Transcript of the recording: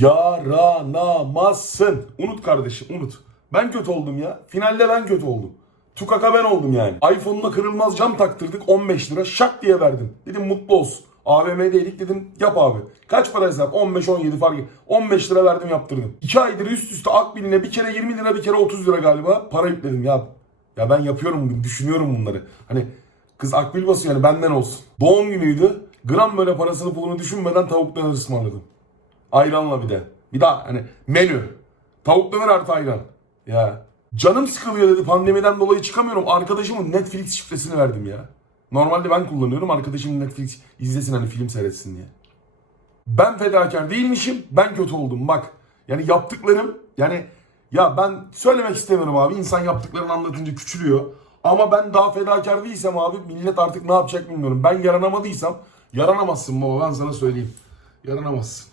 Yaranamazsın. Unut kardeşim unut. Ben kötü oldum ya. Finalde ben kötü oldum. Tukaka ben oldum yani. iPhone'una kırılmaz cam taktırdık 15 lira şak diye verdim. Dedim mutlu olsun. AVM'deydik dedim yap abi. Kaç para hesap? 15-17 fark et. 15 lira verdim yaptırdım. 2 aydır üst üste Akbil'ine bir kere 20 lira bir kere 30 lira galiba para yükledim ya. Ya ben yapıyorum düşünüyorum bunları. Hani kız Akbil basıyor yani benden olsun. Doğum günüydü. Gram böyle parasını pulunu düşünmeden tavuk döner ısmarladım. Ayranla bir de. Bir daha hani menü. Tavuk döner artı ayran. Ya. Canım sıkılıyor dedi pandemiden dolayı çıkamıyorum. Arkadaşımın Netflix şifresini verdim ya. Normalde ben kullanıyorum. Arkadaşım Netflix izlesin hani film seyretsin diye. Ben fedakar değilmişim. Ben kötü oldum bak. Yani yaptıklarım yani ya ben söylemek istemiyorum abi. İnsan yaptıklarını anlatınca küçülüyor. Ama ben daha fedakar değilsem abi millet artık ne yapacak bilmiyorum. Ben yaranamadıysam yaranamazsın baba ben sana söyleyeyim. Yaranamazsın.